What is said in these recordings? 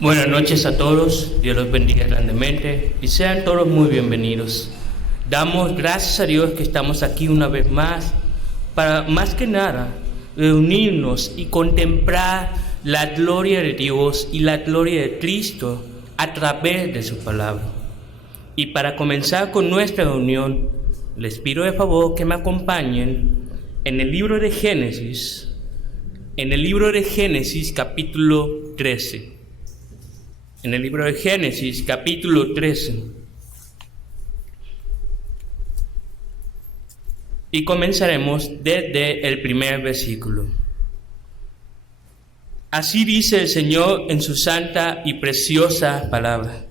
Buenas noches a todos, Dios los bendiga grandemente y sean todos muy bienvenidos. Damos gracias a Dios que estamos aquí una vez más para más que nada reunirnos y contemplar la gloria de Dios y la gloria de Cristo a través de su palabra. Y para comenzar con nuestra reunión, les pido de favor que me acompañen en el libro de Génesis, capítulo 13. En el libro de Génesis, capítulo 13. Y comenzaremos desde el primer versículo. Así dice el Señor en su santa y preciosa palabra.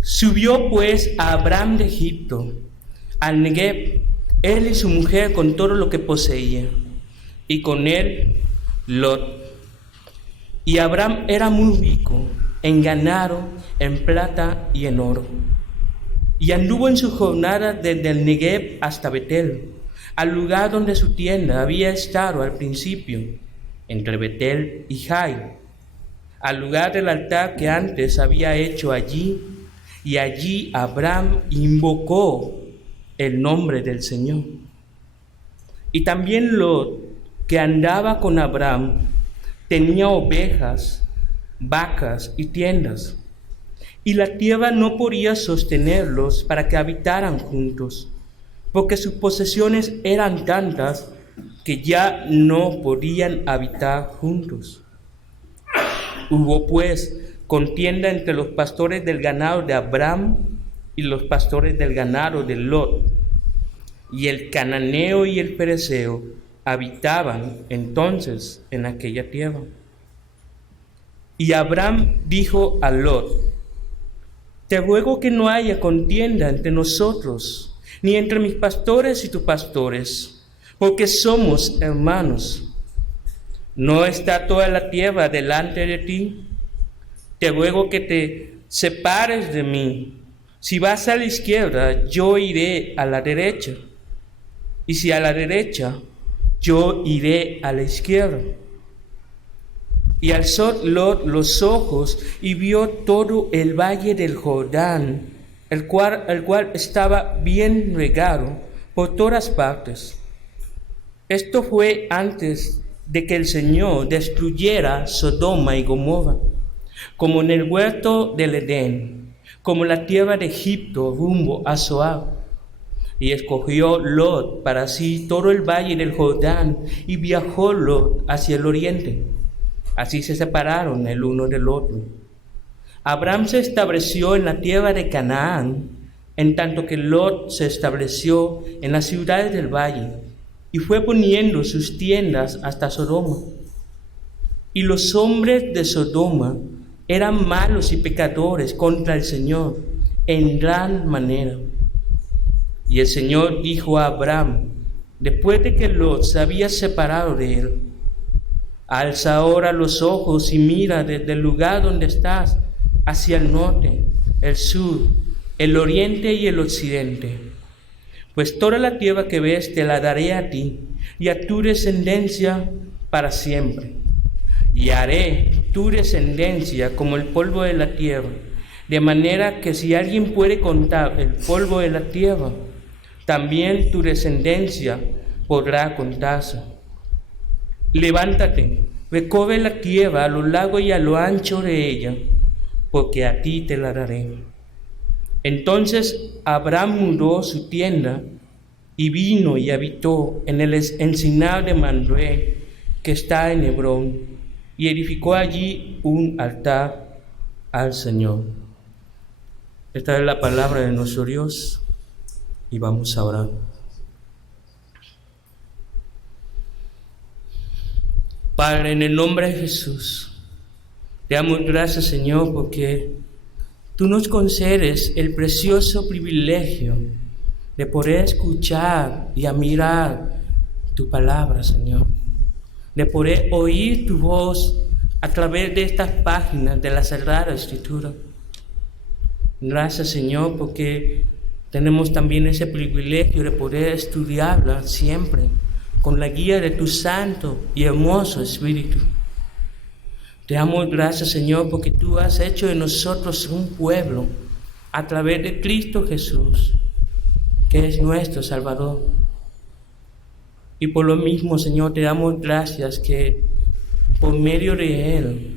Subió pues a Abraham de Egipto, al Negev, él y su mujer con todo lo que poseía, y con él Lot. Y Abraham era muy rico en ganado, en plata y en oro. Y anduvo en su jornada desde el Negev hasta Betel, al lugar donde su tienda había estado al principio, entre Betel y Jai, al lugar del altar que antes había hecho allí, y allí Abraham invocó el nombre del Señor. Y también Lot, que andaba con Abraham, tenía ovejas, vacas y tiendas, y la tierra no podía sostenerlos para que habitaran juntos, porque sus posesiones eran tantas que ya no podían habitar juntos. Hubo pues contienda entre los pastores del ganado de Abraham y los pastores del ganado de Lot, y el cananeo y el ferezeo habitaban entonces en aquella tierra. Y Abraham dijo a Lot: te ruego que no haya contienda entre nosotros, ni entre mis pastores y tus pastores, porque somos hermanos. ¿No está toda la tierra delante de ti? Te ruego que te separes de mí. Si vas a la izquierda, yo iré a la derecha, y si a la derecha, yo iré a la izquierda. Y alzó Lot los ojos y vio todo el valle del Jordán, el cual estaba bien regado por todas partes. Esto fue antes de que el Señor destruyera Sodoma y Gomorra, como en el huerto del Edén, como la tierra de Egipto rumbo a Zoar. Y escogió Lot para sí todo el valle del Jordán, y viajó Lot hacia el oriente. Así se separaron el uno del otro. Abraham se estableció en la tierra de Canaán, en tanto que Lot se estableció en las ciudades del valle, y fue poniendo sus tiendas hasta Sodoma. Y los hombres de Sodoma eran malos y pecadores contra el Señor en gran manera. Y el Señor dijo a Abraham, después de que Lot se había separado de él: alza ahora los ojos y mira desde el lugar donde estás hacia el norte, el sur, el oriente y el occidente. Pues toda la tierra que ves te la daré a ti y a tu descendencia para siempre. Y haré tu descendencia como el polvo de la tierra, de manera que si alguien puede contar el polvo de la tierra, también tu descendencia podrá contarse. Levántate, recorre la tierra a lo largo y a lo ancho de ella, porque a ti te la daré. Entonces Abraham mudó su tienda y vino y habitó en el encinar de Mamre, que está en Hebrón, y edificó allí un altar al Señor. Esta es la palabra de nuestro Dios. Y vamos a orar. Padre, en el nombre de Jesús, te damos gracias, Señor, porque tú nos concedes el precioso privilegio de poder escuchar y admirar tu palabra, Señor. de poder oír tu voz a través de estas páginas de la Sagrada Escritura. Gracias, Señor, porque tenemos también ese privilegio de poder estudiarla siempre con la guía de tu Santo y hermoso Espíritu. Te damos gracias, Señor, porque tú has hecho de nosotros un pueblo a través de Cristo Jesús, que es nuestro Salvador. Y por lo mismo, Señor, te damos gracias que por medio de Él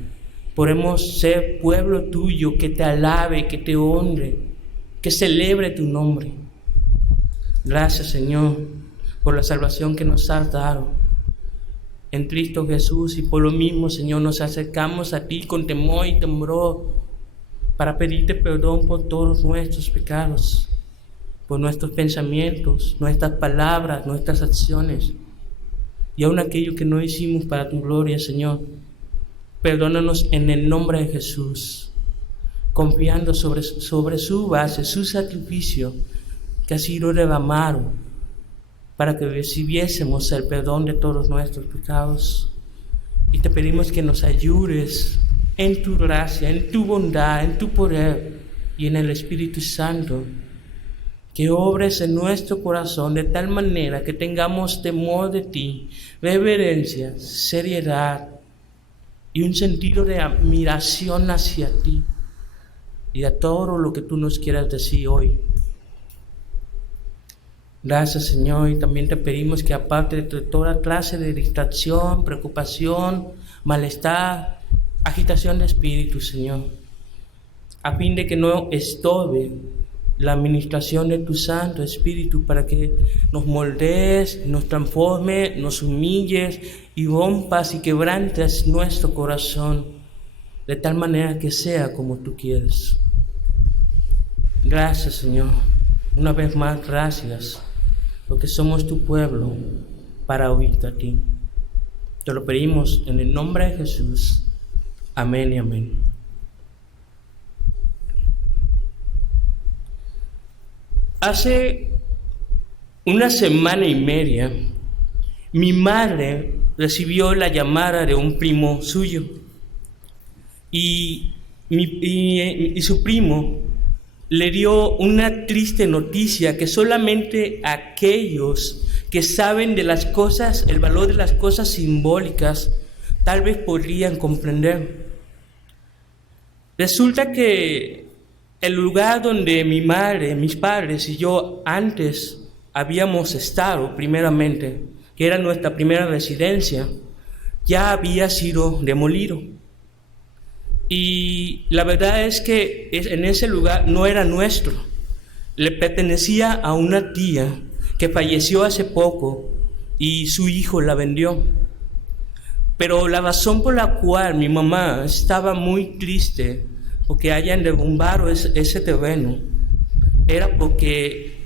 podemos ser pueblo tuyo que te alabe, que te honre, que celebre tu nombre. Gracias, Señor, por la salvación que nos has dado en Cristo Jesús, y por lo mismo, Señor, nos acercamos a ti con temor y temblor para pedirte perdón por todos nuestros pecados, por nuestros pensamientos, nuestras palabras, nuestras acciones, y aun aquello que no hicimos para tu gloria, Señor. Perdónanos en el nombre de Jesús, confiando sobre su base, su sacrificio que ha sido derramado para que recibiésemos el perdón de todos nuestros pecados. Y te pedimos que nos ayudes en tu gracia, en tu bondad, en tu poder y en el Espíritu Santo, que obres en nuestro corazón de tal manera que tengamos temor de ti, reverencia, seriedad y un sentido de admiración hacia ti y a todo lo que tú nos quieras decir hoy. Gracias, Señor, y también te pedimos que aparte de toda clase de distracción, preocupación, malestar, agitación de espíritu, Señor, a fin de que no estorbe la administración de tu Santo Espíritu, para que nos moldees, nos transforme, nos humilles y rompas y quebrantes nuestro corazón de tal manera que sea como tú quieres. Gracias, Señor. Una vez más, gracias, porque somos tu pueblo para oírte a ti. Te lo pedimos en el nombre de Jesús. Amén y amén. Hace una semana y media, mi madre recibió la llamada de un primo suyo y su primo le dio una triste noticia que solamente aquellos que saben de las cosas, el valor de las cosas simbólicas, tal vez podrían comprender. Resulta que el lugar donde mi madre, mis padres y yo antes habíamos estado primeramente, que era nuestra primera residencia, ya había sido demolido. Y la verdad es que en ese lugar no era nuestro, le pertenecía a una tía que falleció hace poco y su hijo la vendió. Pero la razón por la cual mi mamá estaba muy triste porque hayan derrumbado ese terreno era porque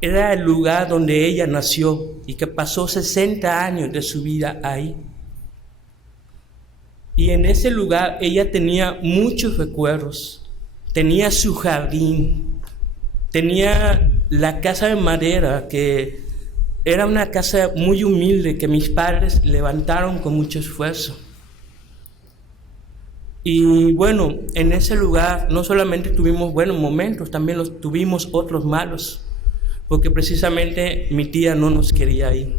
era el lugar donde ella nació y que pasó 60 años de su vida ahí. Y en ese lugar ella tenía muchos recuerdos, tenía su jardín, tenía la casa de madera, que era una casa muy humilde que mis padres levantaron con mucho esfuerzo. Y bueno, en ese lugar no solamente tuvimos buenos momentos, también tuvimos otros malos, porque precisamente mi tía no nos quería ir.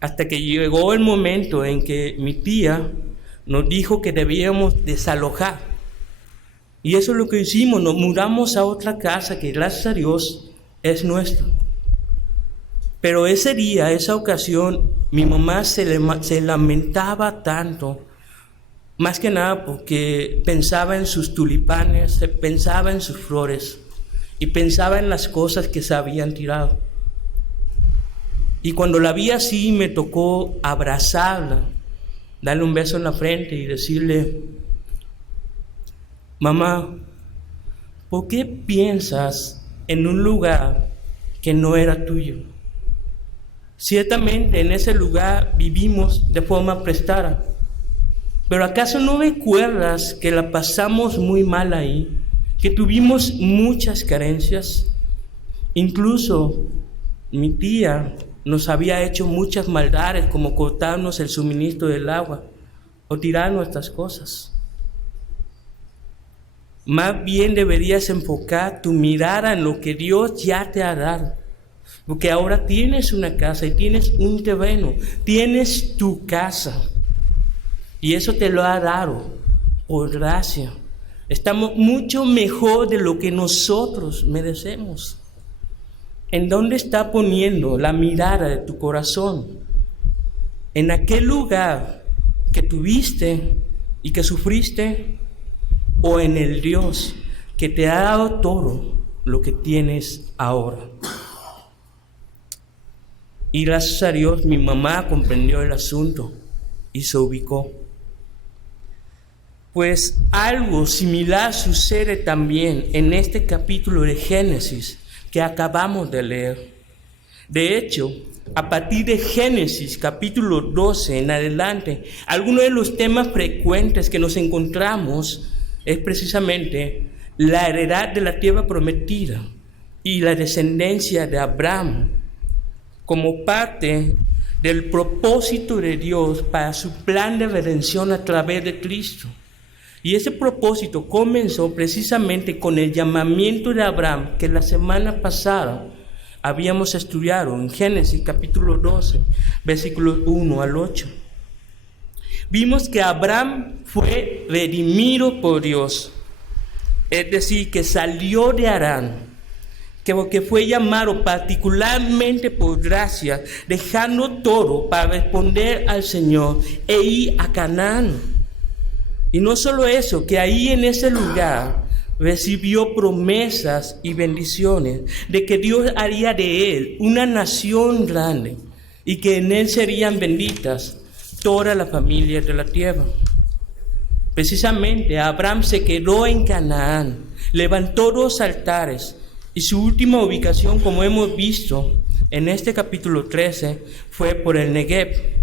Hasta que llegó el momento en que mi tía nos dijo que debíamos desalojar. Y eso es lo que hicimos, nos mudamos a otra casa que gracias a Dios es nuestra. Pero ese día, esa ocasión, mi mamá se lamentaba tanto, más que nada porque pensaba en sus tulipanes, pensaba en sus flores y pensaba en las cosas que se habían tirado. Y cuando la vi así, me tocó abrazarla, darle un beso en la frente y decirle: mamá, ¿por qué piensas en un lugar que no era tuyo? Ciertamente en ese lugar vivimos de forma prestada, pero ¿acaso no recuerdas que la pasamos muy mal ahí? Que tuvimos muchas carencias. Incluso mi tía nos había hecho muchas maldades, como cortarnos el suministro del agua o tirar nuestras cosas. Más bien deberías enfocar tu mirada en lo que Dios ya te ha dado. Porque ahora tienes una casa y tienes un terreno, tienes tu casa. Y eso te lo ha dado por gracia. Estamos mucho mejor de lo que nosotros merecemos. ¿En dónde está poniendo la mirada de tu corazón? ¿En aquel lugar que tuviste y que sufriste? ¿O en el Dios que te ha dado todo lo que tienes ahora? Y gracias a Dios mi mamá comprendió el asunto y se ubicó. Pues algo similar sucede también en este capítulo de Génesis que acabamos de leer. De hecho, a partir de Génesis capítulo 12 en adelante, algunos de los temas frecuentes que nos encontramos es precisamente la heredad de la tierra prometida y la descendencia de Abraham como parte del propósito de Dios para su plan de redención a través de Cristo. Y ese propósito comenzó precisamente con el llamamiento de Abraham que la semana pasada habíamos estudiado en Génesis capítulo 12, versículos 1 al 8. Vimos que Abraham fue redimido por Dios, es decir, que salió de Harán, que fue llamado particularmente por gracia, dejando todo para responder al Señor e ir a Canaán. Y no solo eso, que ahí en ese lugar recibió promesas y bendiciones de que Dios haría de él una nación grande y que en él serían benditas todas las familias de la tierra. Precisamente Abraham se quedó en Canaán, levantó 2 altares y su última ubicación, como hemos visto en este capítulo 13, fue por el Negev.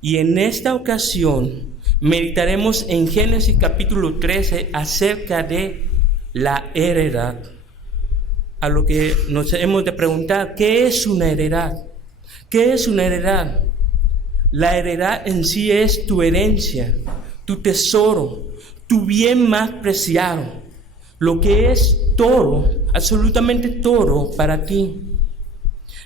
Y en esta ocasión meditaremos en Génesis capítulo 13 acerca de la heredad. A lo que nos hemos de preguntar, ¿qué es una heredad? ¿Qué es una heredad? La heredad en sí es tu herencia, tu tesoro, tu bien más preciado, lo que es todo, absolutamente todo para ti.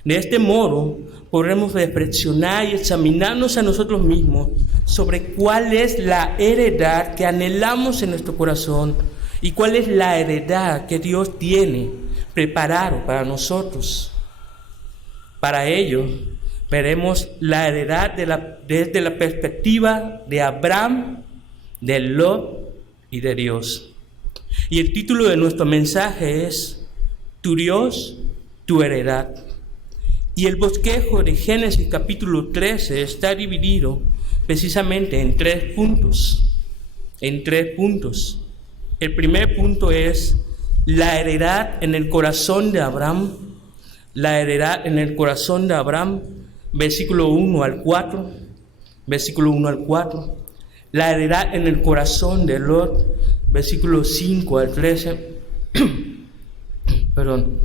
De este modo, podremos reflexionar y examinarnos a nosotros mismos sobre cuál es la heredad que anhelamos en nuestro corazón y cuál es la heredad que Dios tiene preparado para nosotros. Para ello, veremos la heredad desde la perspectiva de Abraham, de Lot y de Dios. Y el título de nuestro mensaje es Tu Dios, tu heredad. Y el bosquejo de Génesis capítulo 13 está dividido precisamente en 3 puntos. En 3 puntos. El primer punto es la heredad en el corazón de Abraham. La heredad en el corazón de Abraham, versículo 1 al 4. Versículo 1 al 4. La heredad en el corazón de Lot, versículo 5 al 13. Perdón.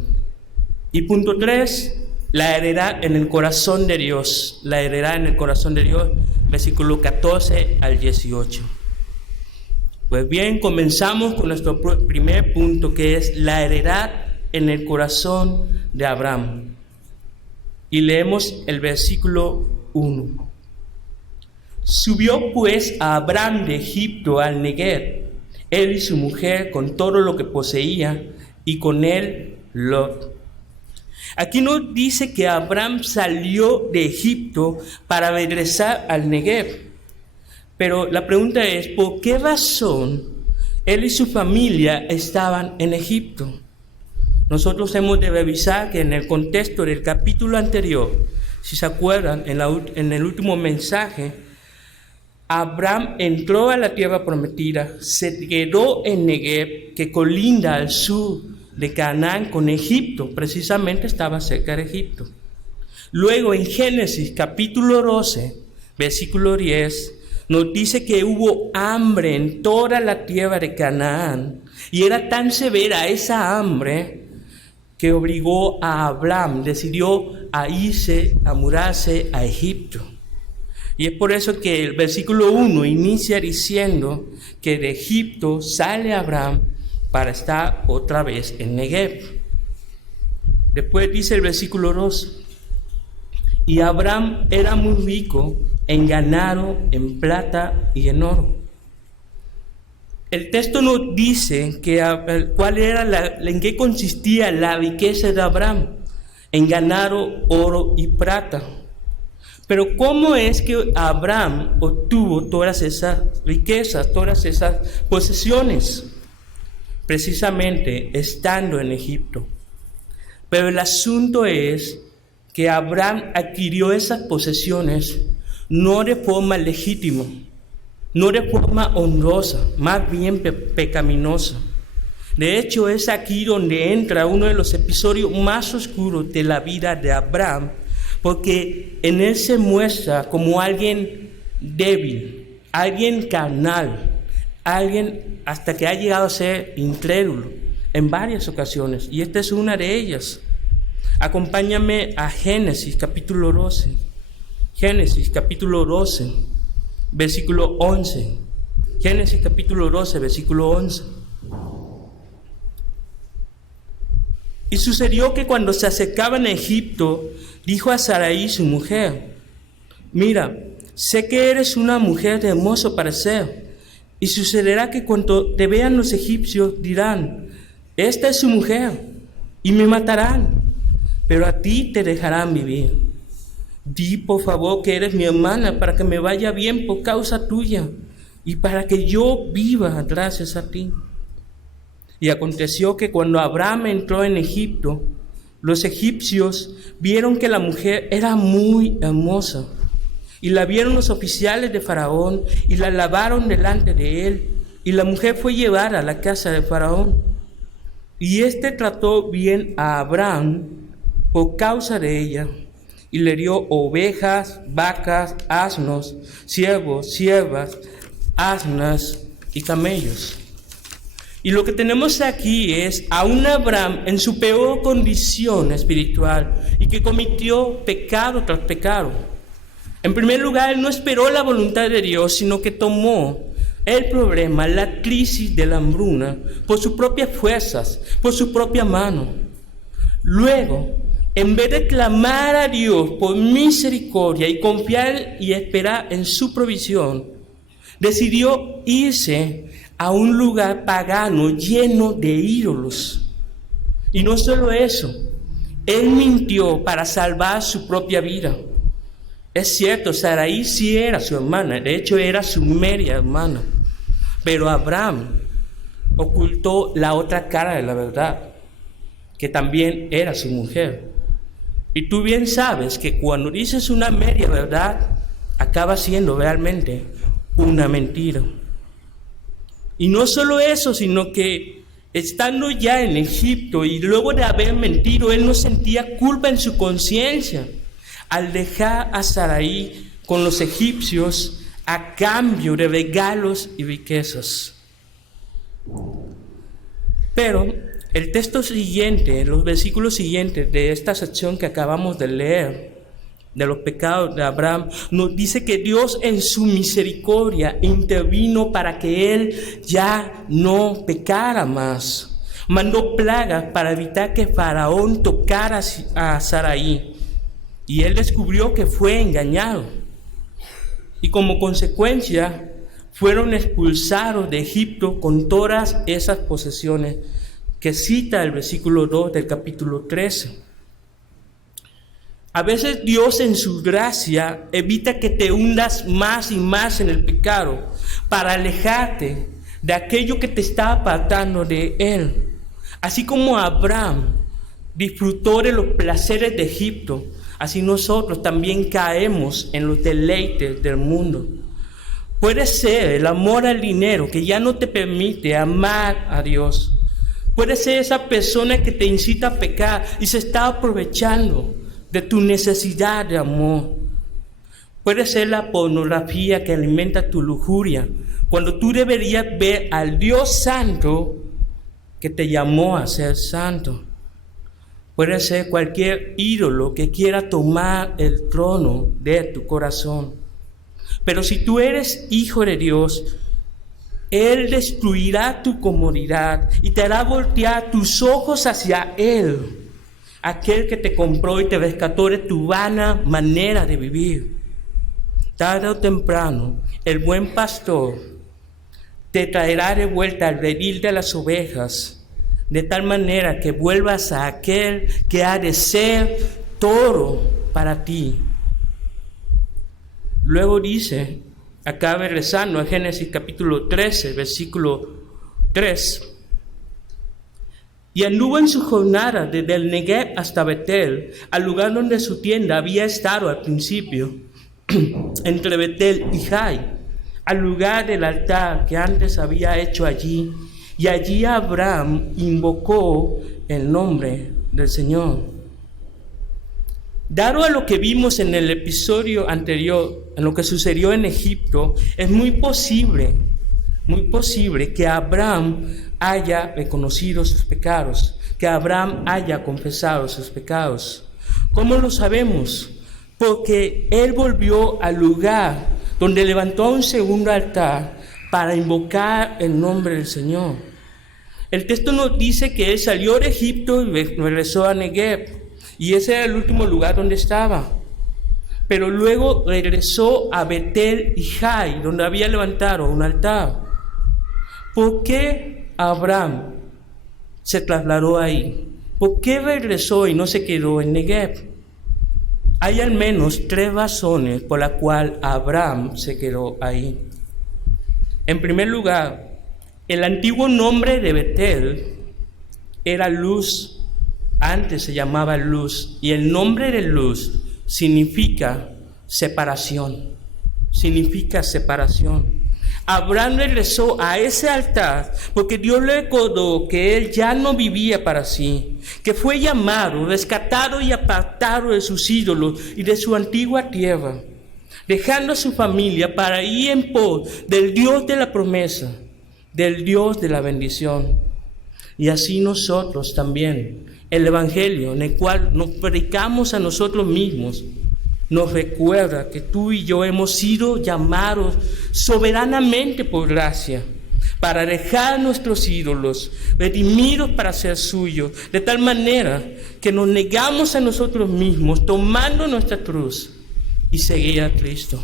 Y punto 3. La heredad en el corazón de Dios, la heredad en el corazón de Dios, versículo 14 al 18. Pues bien, comenzamos con nuestro primer punto, que es la heredad en el corazón de Abraham. Y leemos el versículo 1. Subió pues a Abraham de Egipto al Negev, él y su mujer con todo lo que poseía, y con él Lot. Aquí nos dice que Abraham salió de Egipto para regresar al Negev. Pero la pregunta es, ¿por qué razón él y su familia estaban en Egipto? Nosotros hemos de revisar que en el contexto del capítulo anterior, si se acuerdan, en el último mensaje, Abraham entró a la tierra prometida, se quedó en Negev, que colinda al sur de Canaán con Egipto, precisamente estaba cerca de Egipto. Luego en Génesis capítulo 12, versículo 10, nos dice que hubo hambre en toda la tierra de Canaán, y era tan severa esa hambre que obligó a Abraham, decidió a irse, a mudarse a Egipto. Y es por eso que el versículo 1 inicia diciendo que de Egipto sale Abraham para estar otra vez en Negev. Después dice el versículo 2, y Abraham era muy rico en ganado, en plata y en oro. El texto nos dice en qué consistía la riqueza de Abraham, en ganado, oro y plata. Pero ¿cómo es que Abraham obtuvo todas esas riquezas, todas esas posesiones? Precisamente estando en Egipto. Pero el asunto es que Abraham adquirió esas posesiones no de forma legítima, no de forma honrosa, más bien pecaminosa. De hecho, es aquí donde entra uno de los episodios más oscuros de la vida de Abraham, porque en él se muestra como alguien débil, alguien carnal, alguien hasta que ha llegado a ser incrédulo en varias ocasiones, y esta es una de ellas. Acompáñame a Génesis capítulo 12. Génesis capítulo 12, versículo 11. Génesis capítulo 12, versículo 11. Y sucedió que cuando se acercaban a Egipto, dijo a Sarai su mujer: mira, sé que eres una mujer de hermoso parecer, y sucederá que cuando te vean los egipcios dirán: esta es su mujer, y me matarán, pero a ti te dejarán vivir. Di por favor que eres mi hermana, para que me vaya bien por causa tuya, y para que yo viva gracias a ti. Y aconteció que cuando Abraham entró en Egipto, los egipcios vieron que la mujer era muy hermosa, y la vieron los oficiales de Faraón, y la alabaron delante de él, y la mujer fue llevada a la casa de Faraón. Y éste trató bien a Abraham por causa de ella, y le dio ovejas, vacas, asnos, siervos, siervas, asnas y camellos. Y lo que tenemos aquí es a un Abraham en su peor condición espiritual y que cometió pecado tras pecado. En primer lugar, él no esperó la voluntad de Dios, sino que tomó el problema, la crisis de la hambruna, por sus propias fuerzas, por su propia mano. Luego, en vez de clamar a Dios por misericordia y confiar y esperar en su provisión, decidió irse a un lugar pagano lleno de ídolos. Y no solo eso, él mintió para salvar su propia vida. Es cierto, Sarai sí era su hermana, de hecho era su media hermana, pero Abraham ocultó la otra cara de la verdad, que también era su mujer. Y tú bien sabes que cuando dices una media verdad, acaba siendo realmente una mentira. Y no solo eso, sino que estando ya en Egipto y luego de haber mentido, él no sentía culpa en su conciencia al dejar a Sarai con los egipcios a cambio de regalos y riquezas. Pero el texto siguiente, los versículos siguientes de esta sección que acabamos de leer, de los pecados de Abraham, nos dice que Dios en su misericordia intervino para que él ya no pecara más. Mandó plagas para evitar que Faraón tocara a Sarai, y él descubrió que fue engañado. Y como consecuencia, fueron expulsados de Egipto con todas esas posesiones que cita el versículo 2 del capítulo 13. A veces Dios en su gracia evita que te hundas más y más en el pecado para alejarte de aquello que te está apartando de Él. Así como Abraham disfrutó de los placeres de Egipto, así nosotros también caemos en los deleites del mundo. Puede ser el amor al dinero que ya no te permite amar a Dios. Puede ser esa persona que te incita a pecar y se está aprovechando de tu necesidad de amor. Puede ser la pornografía que alimenta tu lujuria, cuando tú deberías ver al Dios santo que te llamó a ser santo. Puede ser cualquier ídolo que quiera tomar el trono de tu corazón. Pero si tú eres hijo de Dios, Él destruirá tu comodidad y te hará voltear tus ojos hacia Él, aquel que te compró y te rescató de tu vana manera de vivir. Tarde o temprano, el buen pastor te traerá de vuelta al redil de las ovejas, de tal manera que vuelvas a aquel que ha de ser todo para ti. Luego dice, acá regresando a Génesis capítulo 13, versículo 3, y anduvo en su jornada desde el Negev hasta Betel, al lugar donde su tienda había estado al principio, entre Betel y Jai, al lugar del altar que antes había hecho allí, y allí Abraham invocó el nombre del Señor. Dado a lo que vimos en el episodio anterior, en lo que sucedió en Egipto, es muy posible que Abraham haya reconocido sus pecados, que Abraham haya confesado sus pecados. ¿Cómo lo sabemos? Porque él volvió al lugar donde levantó un segundo altar para invocar el nombre del Señor. El texto nos dice que él salió de Egipto y regresó a Negev, y ese era el último lugar donde estaba. Pero luego regresó a Betel y Jai, donde había levantado un altar. ¿Por qué Abraham se trasladó ahí? ¿Por qué regresó y no se quedó en Negev? Hay al menos 3 razones por las cuales Abraham se quedó ahí. En primer lugar, el antiguo nombre de Betel era Luz, antes se llamaba Luz, y el nombre de Luz significa separación, Abraham regresó a ese altar porque Dios le recordó que él ya no vivía para sí, que fue llamado, rescatado y apartado de sus ídolos y de su antigua tierra, dejando a su familia para ir en pos del Dios de la promesa, del Dios de la bendición. Y así nosotros también, el Evangelio en el cual nos predicamos a nosotros mismos, nos recuerda que tú y yo hemos sido llamados soberanamente por gracia para dejar nuestros ídolos, redimidos para ser suyos, de tal manera que nos negamos a nosotros mismos, tomando nuestra cruz y seguir a Cristo.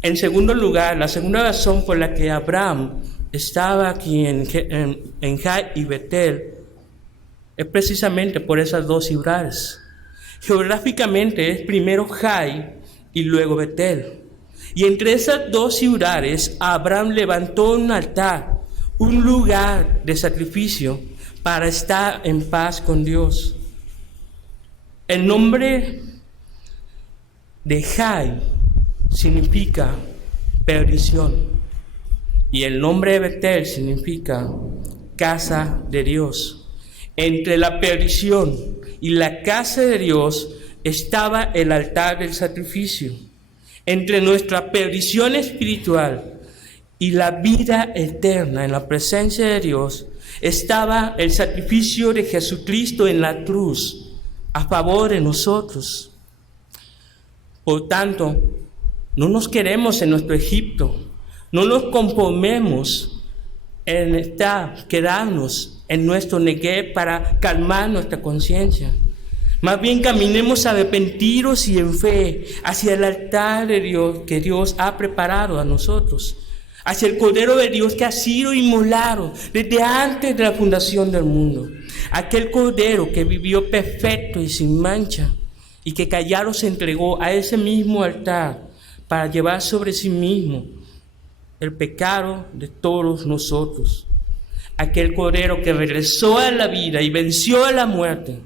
En segundo lugar, la segunda razón por la que Abraham estaba aquí en Jai y Betel es precisamente por esas 2 ciudades. Geográficamente es primero Jai y luego Betel. Y entre esas 2 ciudades, Abraham levantó un altar, un lugar de sacrificio para estar en paz con Dios. El nombre de Jai significa perdición y el nombre de Betel significa casa de Dios. Entre la perdición y la casa de Dios estaba el altar del sacrificio. Entre nuestra perdición espiritual y la vida eterna en la presencia de Dios estaba el sacrificio de Jesucristo en la cruz a favor de nosotros. Por tanto, no nos quedemos en nuestro Egipto, no nos conformemos en quedarnos en nuestro Negev para calmar nuestra conciencia. Más bien caminemos arrepentidos y en fe hacia el altar de Dios que Dios ha preparado a nosotros, hacia el Cordero de Dios que ha sido inmolado desde antes de la fundación del mundo, aquel Cordero que vivió perfecto y sin mancha y que callado se entregó a ese mismo altar para llevar sobre sí mismo el pecado de todos nosotros. Aquel Cordero que regresó a la vida y venció a la muerte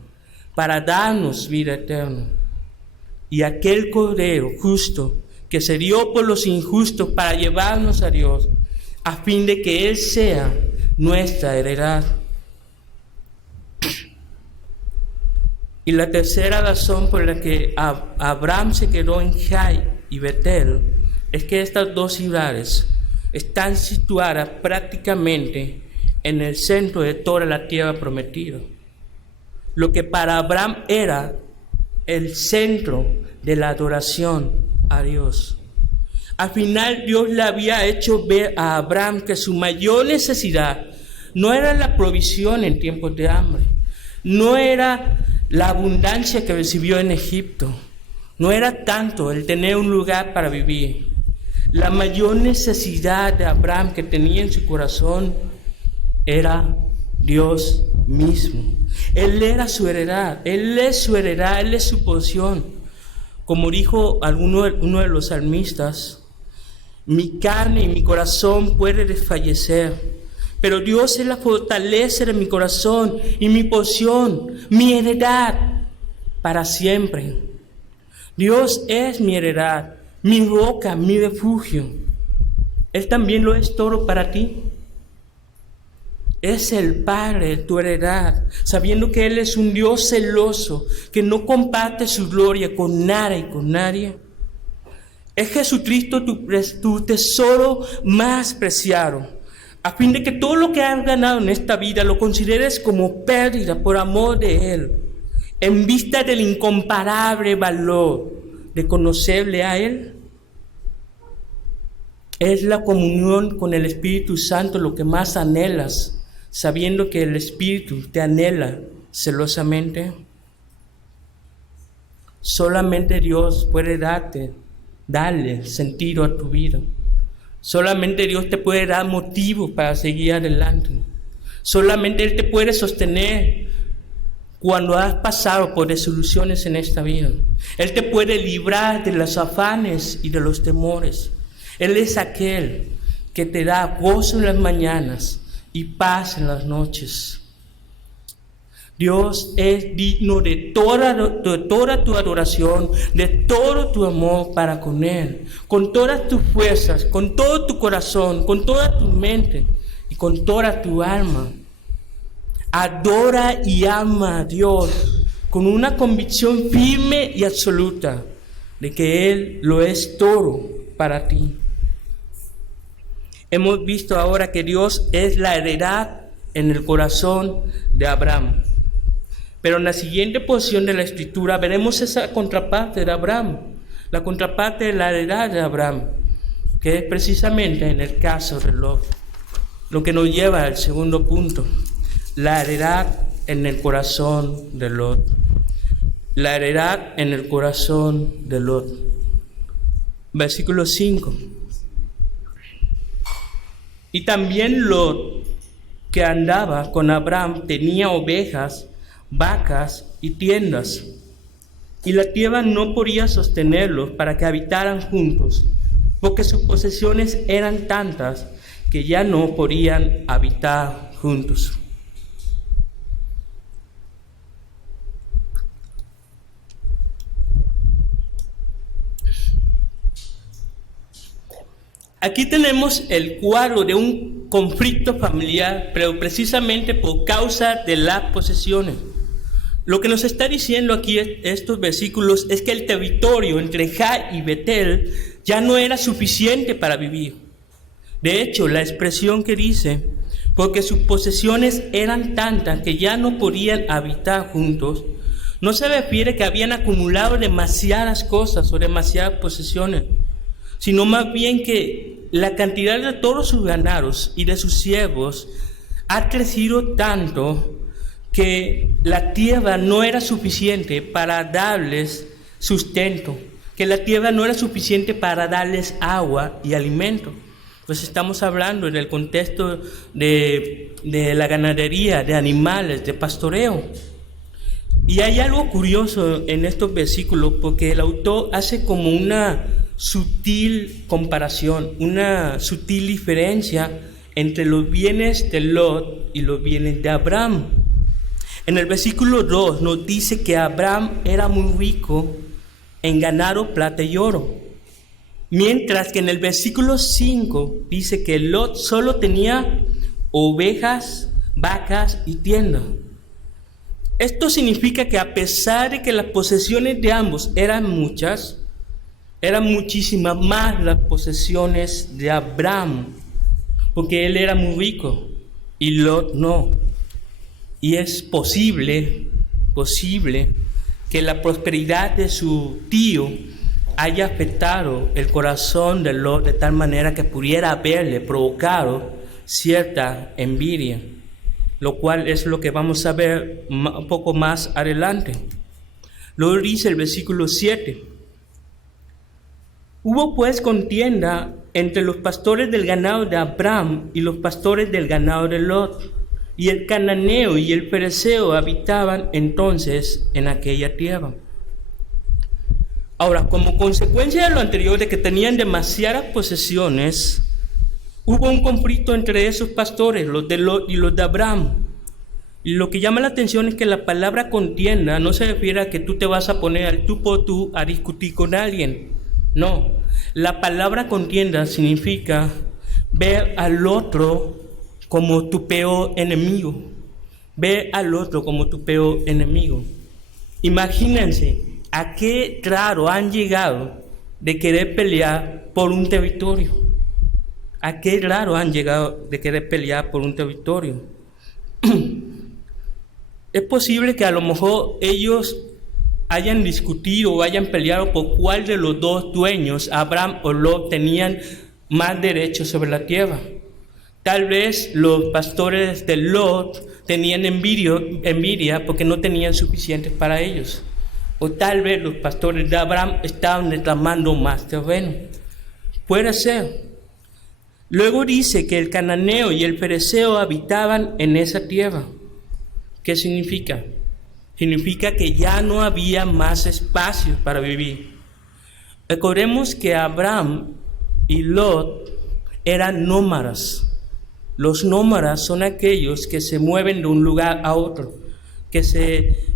para darnos vida eterna. Y aquel Cordero justo que se dio por los injustos para llevarnos a Dios, a fin de que Él sea nuestra heredad. Y la tercera razón por la que Abraham se quedó en Jai y Betel es que estas 2 ciudades están situadas prácticamente en el centro de toda la tierra prometida. Lo que para Abraham era el centro de la adoración a Dios. Al final Dios le había hecho ver a Abraham que su mayor necesidad no era la provisión en tiempos de hambre, no era la abundancia que recibió en Egipto, no era tanto el tener un lugar para vivir. La mayor necesidad de Abraham que tenía en su corazón era Dios mismo. Él era su heredad, Él es su heredad, Él es su porción. Como dijo uno de los salmistas, mi carne y mi corazón puede desfallecer, pero Dios es la fortaleza de mi corazón y mi porción, mi heredad para siempre. Dios es mi heredad, mi roca, mi refugio. Él también lo es todo para ti. Es el Padre de tu heredad, sabiendo que Él es un Dios celoso, que no comparte su gloria con nada y con nadie. Es Jesucristo tu tesoro más preciado, a fin de que todo lo que has ganado en esta vida lo consideres como pérdida por amor de Él, en vista del incomparable valor de conocerle a Él. Es la comunión con el Espíritu Santo lo que más anhelas, sabiendo que el Espíritu te anhela celosamente. Solamente Dios puede darle sentido a tu vida. Solamente Dios te puede dar motivo para seguir adelante. Solamente Él te puede sostener cuando has pasado por desilusiones en esta vida. Él te puede librar de los afanes y de los temores. Él es aquel que te da gozo en las mañanas y paz en las noches. Dios es digno de toda tu adoración, de todo tu amor para con Él, con todas tus fuerzas, con todo tu corazón, con toda tu mente y con toda tu alma. Adora y ama a Dios con una convicción firme y absoluta de que Él lo es todo para ti. Hemos visto ahora que Dios es la heredad en el corazón de Abraham. Pero en la siguiente porción de la Escritura veremos esa contraparte de Abraham, la contraparte de la heredad de Abraham, que es precisamente en el caso de Lot, lo que nos lleva al segundo punto, la heredad en el corazón de Lot. La heredad en el corazón de Lot. Versículo 5. Y también Lot, que andaba con Abraham, tenía ovejas, vacas y tiendas, y la tierra no podía sostenerlos para que habitaran juntos, porque sus posesiones eran tantas que ya no podían habitar juntos. Aquí tenemos el cuadro de un conflicto familiar, pero precisamente por causa de las posesiones. Lo que nos está diciendo aquí estos versículos es que el territorio entre Jai y Betel ya no era suficiente para vivir. De hecho, la expresión que dice, porque sus posesiones eran tantas que ya no podían habitar juntos, no se refiere que habían acumulado demasiadas cosas o demasiadas posesiones, sino más bien que la cantidad de todos sus ganados y de sus siervos ha crecido tanto que la tierra no era suficiente para darles sustento, que la tierra no era suficiente para darles agua y alimento. Pues estamos hablando en el contexto de la ganadería, de animales, de pastoreo. Y hay algo curioso en estos versículos porque el autor hace como una sutil comparación, una sutil diferencia entre los bienes de Lot y los bienes de Abraham. En el versículo 2 nos dice que Abraham era muy rico en ganado, plata y oro, mientras que en el versículo 5 dice que Lot solo tenía ovejas, vacas y tiendas. Esto significa que a pesar de que las posesiones de ambos eran muchas, eran muchísimas más las posesiones de Abraham, porque él era muy rico y Lot no. Y es posible que la prosperidad de su tío haya afectado el corazón de Lot de tal manera que pudiera haberle provocado cierta envidia, lo cual es lo que vamos a ver un poco más adelante. Luego dice el versículo 7: hubo pues contienda entre los pastores del ganado de Abraham y los pastores del ganado de Lot, y el cananeo y el fereceo habitaban entonces en aquella tierra. Ahora, como consecuencia de lo anterior, de que tenían demasiadas posesiones, hubo un conflicto entre esos pastores, los de Lot y los de Abraham. Y lo que llama la atención es que la palabra contienda no se refiere a que tú te vas a poner al tú por tú a discutir con alguien. No, la palabra contienda significa ver al otro como tu peor enemigo. Ver al otro como tu peor enemigo. Imagínense a qué grado han llegado de querer pelear por un territorio. ¿A qué grado han llegado de querer pelear por un territorio? Es posible que a lo mejor ellos hayan discutido o hayan peleado por cuál de los dos dueños, Abraham o Lot, tenían más derechos sobre la tierra. Tal vez los pastores de Lot tenían envidia porque no tenían suficientes para ellos. O tal vez los pastores de Abraham estaban reclamando más terreno. Puede ser. Luego dice que el cananeo y el fereceo habitaban en esa tierra. ¿Qué significa? Significa que ya no había más espacio para vivir. Recordemos que Abraham y Lot eran nómadas. Los nómadas son aquellos que se mueven de un lugar a otro, que se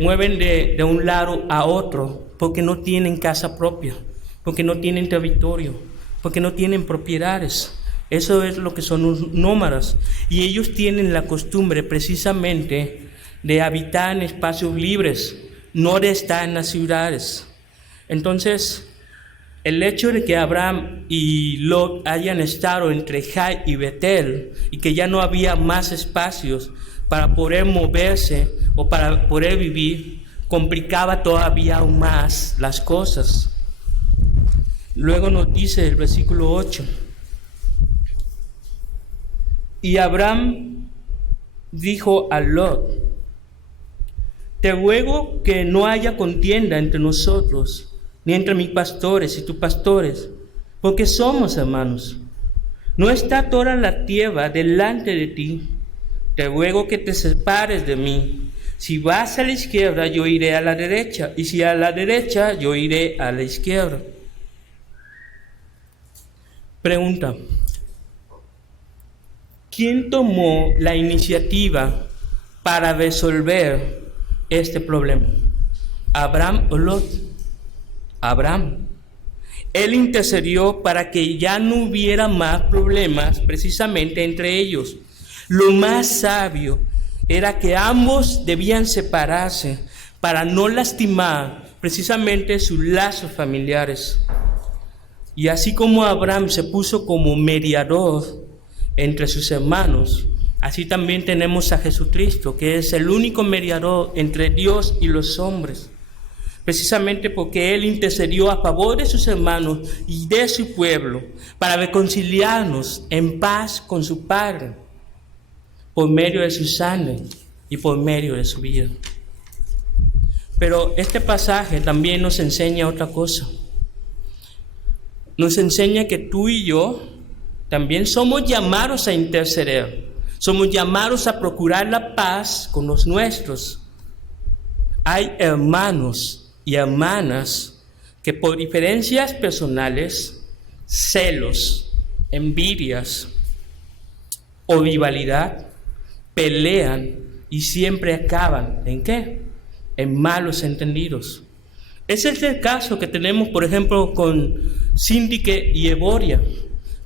mueven de un lado a otro porque no tienen casa propia, porque no tienen territorio, porque no tienen propiedades. Eso es lo que son los nómadas. Y ellos tienen la costumbre precisamente de habitar en espacios libres, no de estar en las ciudades. Entonces, el hecho de que Abraham y Lot hayan estado entre Jai y Betel y que ya no había más espacios para poder moverse o para poder vivir, complicaba todavía aún más las cosas. Luego nos dice el versículo 8: y Abraham dijo a Lot: te ruego que no haya contienda entre nosotros, ni entre mis pastores y tus pastores, porque somos hermanos. ¿No está toda la tierra delante de ti? Te ruego que te separes de mí. Si vas a la izquierda, yo iré a la derecha, y si a la derecha, yo iré a la izquierda. Pregunta: ¿quién tomó la iniciativa para resolver este problema? ¿Abraham o Lot? Abraham. Él intercedió para que ya no hubiera más problemas precisamente entre ellos. Lo más sabio era que ambos debían separarse para no lastimar precisamente sus lazos familiares. Y así como Abraham se puso como mediador entre sus hermanos, así también tenemos a Jesucristo, que es el único mediador entre Dios y los hombres. Precisamente porque Él intercedió a favor de sus hermanos y de su pueblo para reconciliarnos en paz con su Padre por medio de su sangre y por medio de su vida. Pero este pasaje también nos enseña otra cosa. Nos enseña que tú y yo también somos llamados a interceder. Somos llamados a procurar la paz con los nuestros. Hay hermanos y hermanas que por diferencias personales, celos, envidias o rivalidad, pelean y siempre acaban ¿en qué? En malos entendidos. Ese es el caso que tenemos, por ejemplo, con Síndique y Evodia,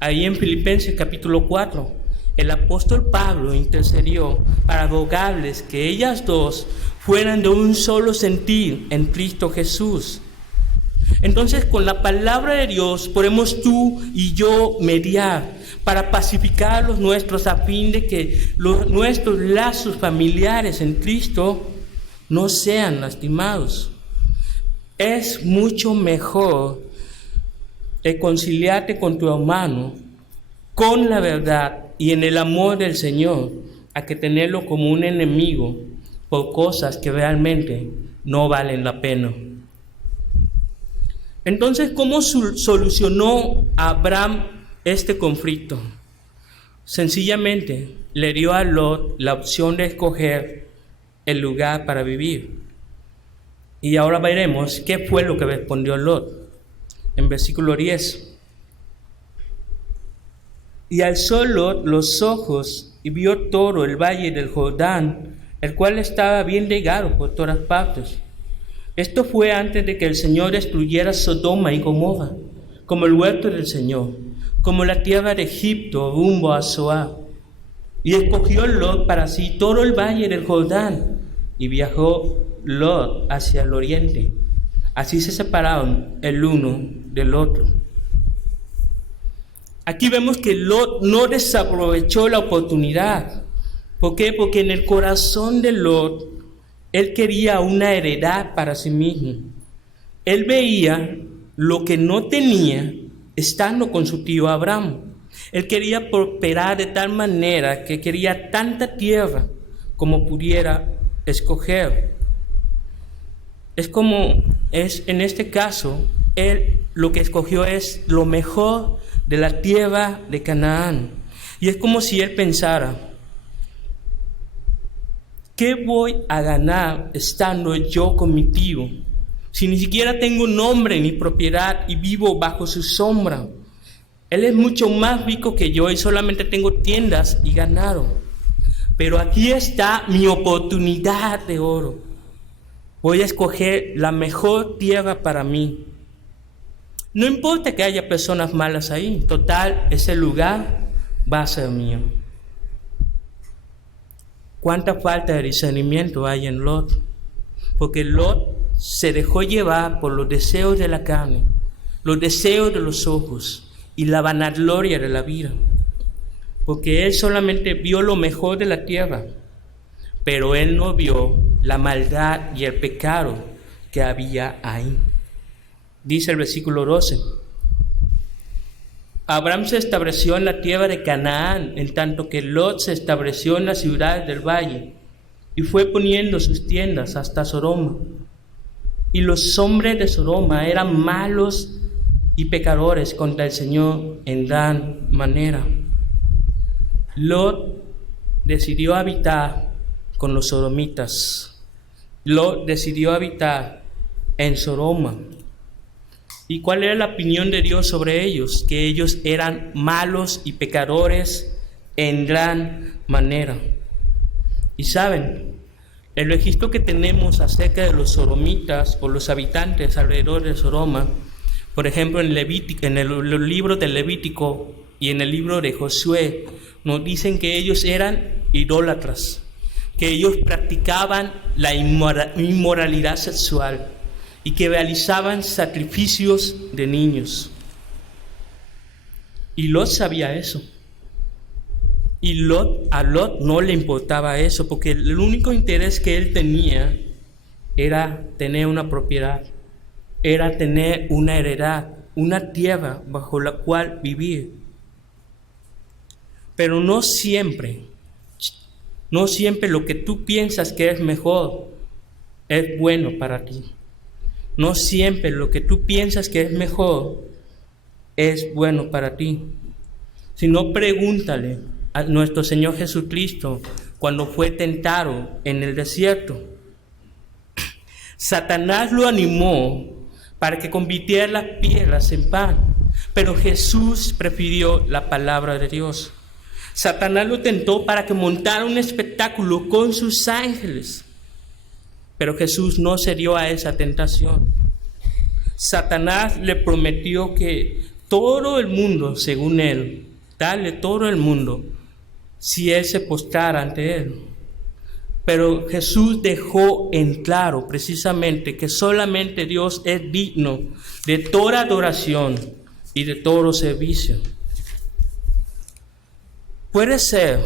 ahí en Filipenses capítulo 4. El apóstol Pablo intercedió para rogarles que ellas dos fueran de un solo sentir en Cristo Jesús. Entonces, con la palabra de Dios podemos tú y yo mediar para pacificar los nuestros, a fin de que nuestros lazos familiares en Cristo no sean lastimados. Es mucho mejor reconciliarte con tu hermano con la verdad y en el amor del Señor, a que tenerlo como un enemigo por cosas que realmente no valen la pena. Entonces, ¿cómo solucionó Abraham este conflicto? Sencillamente le dio a Lot la opción de escoger el lugar para vivir. Y ahora veremos qué fue lo que respondió Lot. En versículo 10. Y alzó Lot los ojos y vio todo el valle del Jordán, el cual estaba bien regado por todas partes. Esto fue antes de que el Señor destruyera Sodoma y Gomorra, como el huerto del Señor, como la tierra de Egipto rumbo a Zoar. Y escogió Lot para sí todo el valle del Jordán, y viajó Lot hacia el oriente. Así se separaron el uno del otro. Aquí vemos que Lot no desaprovechó la oportunidad. ¿Por qué? Porque en el corazón de Lot, él quería una heredad para sí mismo. Él veía lo que no tenía estando con su tío Abraham. Él quería prosperar de tal manera que quería tanta tierra como pudiera escoger. En este caso, él lo que escogió es lo mejor de la tierra de Canaán. Y es como si él pensara: ¿qué voy a ganar estando yo con mi tío, si ni siquiera tengo nombre ni propiedad y vivo bajo su sombra? Él es mucho más rico que yo y solamente tengo tiendas y ganado. Pero aquí está mi oportunidad de oro. Voy a escoger la mejor tierra para mí. No importa que haya personas malas ahí, total, ese lugar va a ser mío. ¿Cuánta falta de discernimiento hay en Lot? Porque Lot se dejó llevar por los deseos de la carne, los deseos de los ojos y la vanagloria de la vida. Porque él solamente vio lo mejor de la tierra, pero él no vio la maldad y el pecado que había ahí. Dice el versículo 12. Abraham se estableció en la tierra de Canaán, en tanto que Lot se estableció en las ciudades del valle, y fue poniendo sus tiendas hasta Sodoma. Y los hombres de Sodoma eran malos y pecadores contra el Señor en gran manera. Lot decidió habitar con los sodomitas. Lot decidió habitar en Sodoma. ¿Y cuál era la opinión de Dios sobre ellos? Que ellos eran malos y pecadores en gran manera. Y saben, el registro que tenemos acerca de los sodomitas o los habitantes alrededor de Sodoma, por ejemplo en los libros del Levítico y en el libro de Josué, nos dicen que ellos eran idólatras, que ellos practicaban la inmoralidad sexual y que realizaban sacrificios de niños. Y Lot sabía eso. Y a Lot no le importaba eso, porque el único interés que él tenía era tener una propiedad, era tener una heredad, una tierra bajo la cual vivir. Pero no siempre lo que tú piensas que es mejor es bueno para ti. No siempre lo que tú piensas que es mejor es bueno para ti. Si no, pregúntale a nuestro Señor Jesucristo cuando fue tentado en el desierto. Satanás lo animó para que convirtiera las piedras en pan, pero Jesús prefirió la palabra de Dios. Satanás lo tentó para que montara un espectáculo con sus ángeles, pero Jesús no cedió a esa tentación. Satanás le prometió que todo el mundo, según él, darle todo el mundo si él se postrara ante él. Pero Jesús dejó en claro precisamente que solamente Dios es digno de toda adoración y de todo servicio. Puede ser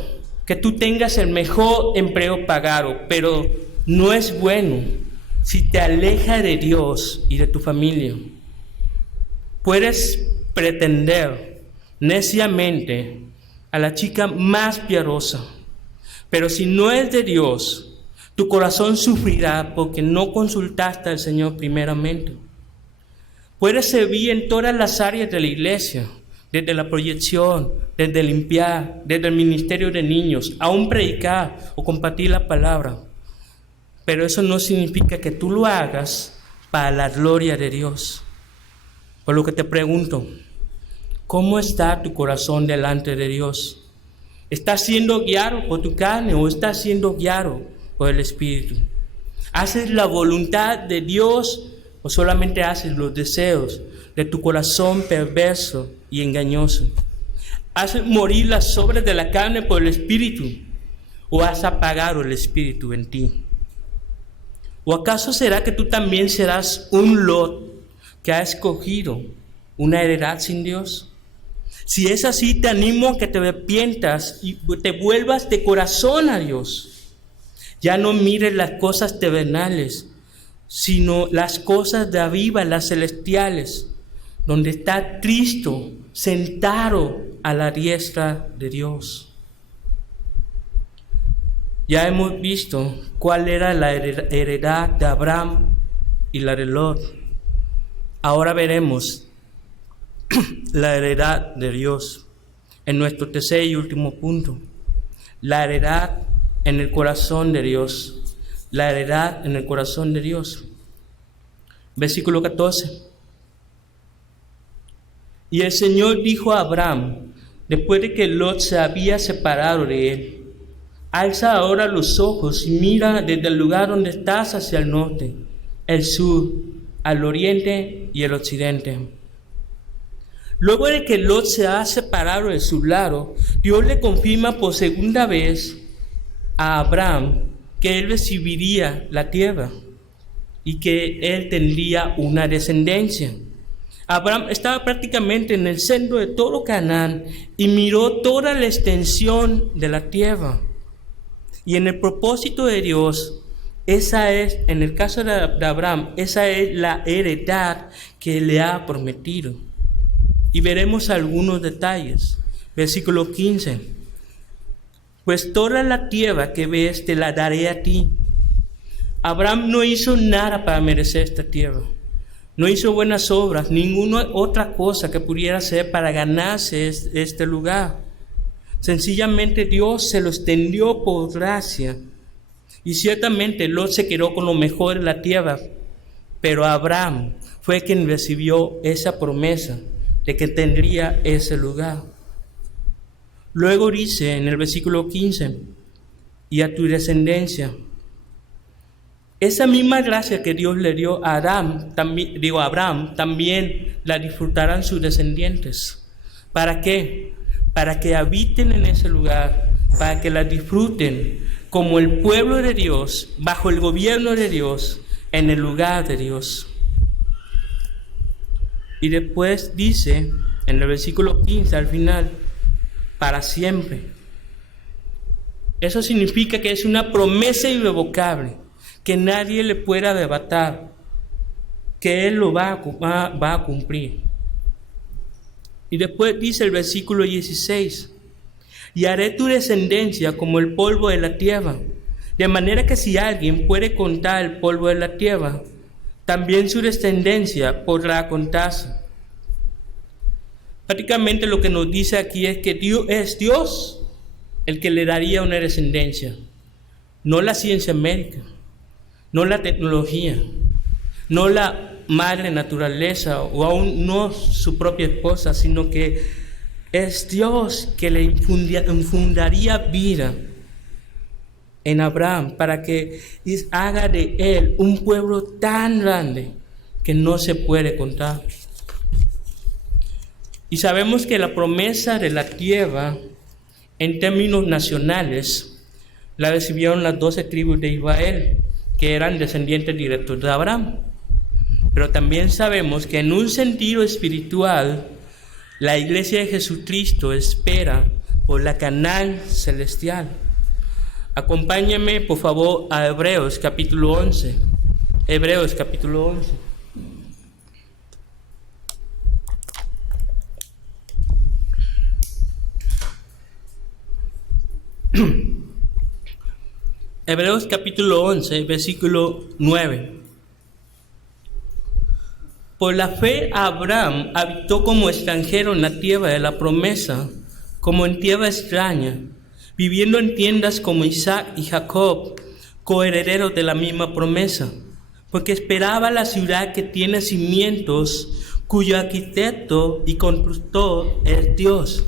que tú tengas el mejor empleo pagado, pero no es bueno si te aleja de Dios y de tu familia. Puedes pretender neciamente a la chica más piadosa, pero si no es de Dios, tu corazón sufrirá porque no consultaste al Señor primeramente. Puedes servir en todas las áreas de la iglesia, desde la proyección, desde limpiar, desde el ministerio de niños, aún predicar o compartir la palabra. Pero eso no significa que tú lo hagas para la gloria de Dios. Por lo que te pregunto, ¿cómo está tu corazón delante de Dios? ¿Estás siendo guiado por tu carne o estás siendo guiado por el Espíritu? ¿Haces la voluntad de Dios o solamente haces los deseos de tu corazón perverso y engañoso? ¿Haces morir las obras de la carne por el Espíritu o has apagado el Espíritu en ti? ¿O acaso será que tú también serás un Lot que ha escogido una heredad sin Dios? Si es así, te animo a que te arrepientas y te vuelvas de corazón a Dios. Ya no mires las cosas terrenales, sino las cosas de arriba, las celestiales, donde está Cristo sentado a la diestra de Dios. Ya hemos visto cuál era la heredad de Abraham y la de Lot. Ahora veremos la heredad de Dios en nuestro tercer y último punto. La heredad en el corazón de Dios. La heredad en el corazón de Dios. Versículo 14. Y el Señor dijo a Abraham, después de que Lot se había separado de él: alza ahora los ojos y mira desde el lugar donde estás hacia el norte, el sur, al oriente y el occidente. Luego de que Lot se ha separado de su lado, Dios le confirma por segunda vez a Abraham que él recibiría la tierra y que él tendría una descendencia. Abraham estaba prácticamente en el centro de todo Canaán y miró toda la extensión de la tierra. Y en el propósito de Dios, esa es, en el caso de Abraham, esa es la heredad que le ha prometido. Y veremos algunos detalles. Versículo 15. Pues toda la tierra que ves te la daré a ti. Abraham no hizo nada para merecer esta tierra. No hizo buenas obras, ninguna otra cosa que pudiera hacer para ganarse este lugar. Sencillamente Dios se lo extendió por gracia. Y ciertamente Lot se quedó con lo mejor de la tierra, pero Abraham fue quien recibió esa promesa de que tendría ese lugar. Luego dice en el versículo 15, y a tu descendencia. Esa misma gracia que Dios le dio a Abraham, también la disfrutarán sus descendientes. ¿Para qué? Para que habiten en ese lugar, para que la disfruten como el pueblo de Dios, bajo el gobierno de Dios, en el lugar de Dios. Y después dice, en el versículo 15 al final, para siempre. Eso significa que es una promesa irrevocable, que nadie le pueda arrebatar, que Él lo va a cumplir. Y después dice el versículo 16, y haré tu descendencia como el polvo de la tierra, de manera que si alguien puede contar el polvo de la tierra, también su descendencia podrá contarse. Prácticamente lo que nos dice aquí es que es Dios el que le daría una descendencia, no la ciencia médica, no la tecnología, no la madre naturaleza o aún no su propia esposa, sino que es Dios que le infundaría vida en Abraham para que haga de él un pueblo tan grande que no se puede contar. Y sabemos que la promesa de la tierra, en términos nacionales, la recibieron las 12 tribus de Israel, que eran descendientes directos de Abraham. Pero también sabemos que en un sentido espiritual, la iglesia de Jesucristo espera por la Canaán celestial. Acompáñame, por favor, a Hebreos capítulo 11. Hebreos capítulo 11. Hebreos capítulo 11, versículo 9. Por la fe Abraham habitó como extranjero en la tierra de la promesa, como en tierra extraña, viviendo en tiendas como Isaac y Jacob, coherederos de la misma promesa, porque esperaba la ciudad que tiene cimientos, cuyo arquitecto y constructor es Dios.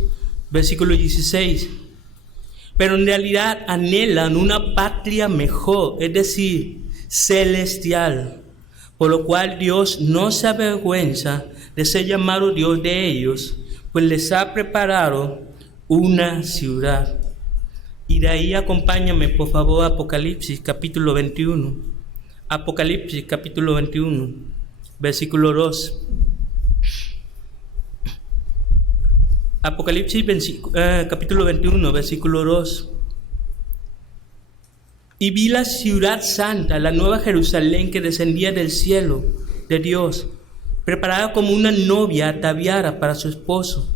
Versículo 16. Pero en realidad anhelan una patria mejor, es decir, celestial, por lo cual Dios no se avergüenza de ser llamado Dios de ellos, pues les ha preparado una ciudad. Y de ahí acompáñame, por favor, a Apocalipsis capítulo 21. Apocalipsis capítulo 21, versículo 2. Apocalipsis capítulo 21, versículo 2. Y vi la ciudad santa, la nueva Jerusalén, que descendía del cielo de Dios, preparada como una novia ataviada para su esposo.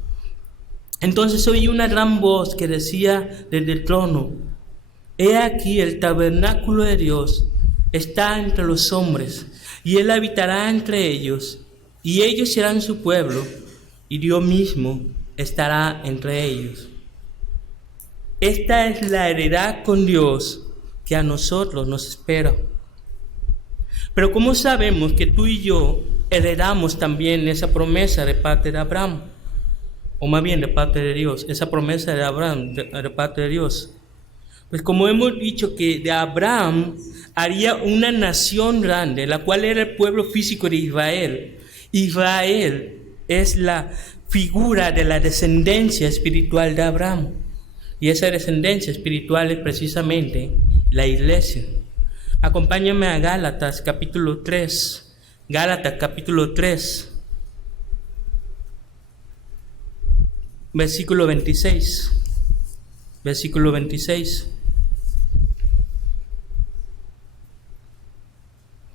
Entonces oí una gran voz que decía desde el trono: He aquí el tabernáculo de Dios está entre los hombres, y Él habitará entre ellos, y ellos serán su pueblo, y Dios mismo estará entre ellos. Esta es la heredad con Dios que a nosotros nos espera. Pero ¿cómo sabemos que tú y yo heredamos también esa promesa de parte de Abraham? O más bien de parte de Dios, esa promesa de Abraham de parte de Dios. Pues como hemos dicho que de Abraham haría una nación grande, la cual era el pueblo físico de Israel. Israel es la figura de la descendencia espiritual de Abraham. Y esa descendencia espiritual es precisamente la iglesia. Acompáñame a Gálatas capítulo 3. Gálatas capítulo 3. Versículo 26. Versículo 26.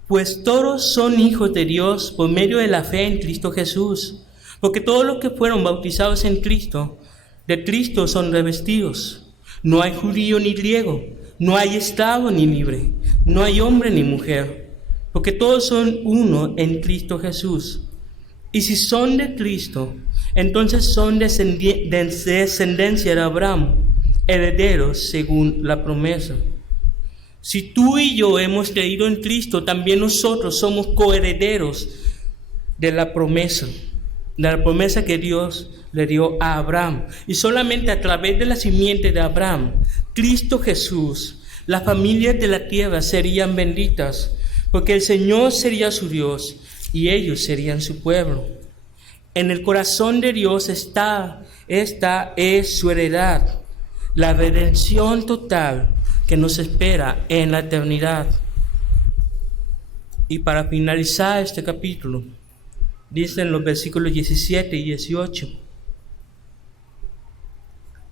Pues todos son hijos de Dios por medio de la fe en Cristo Jesús. Porque todos los que fueron bautizados en Cristo, de Cristo son revestidos. No hay judío ni griego, no hay esclavo ni libre, no hay hombre ni mujer, porque todos son uno en Cristo Jesús. Y si son de Cristo, entonces son descendencia de Abraham, herederos según la promesa. Si tú y yo hemos creído en Cristo, también nosotros somos coherederos de la promesa que Dios le dio a Abraham. Y solamente a través de la simiente de Abraham, Cristo Jesús, las familias de la tierra serían benditas, porque el Señor sería su Dios y ellos serían su pueblo. En el corazón de Dios esta es su heredad, la redención total que nos espera en la eternidad. Y para finalizar este capítulo, dicen los versículos 17 y 18: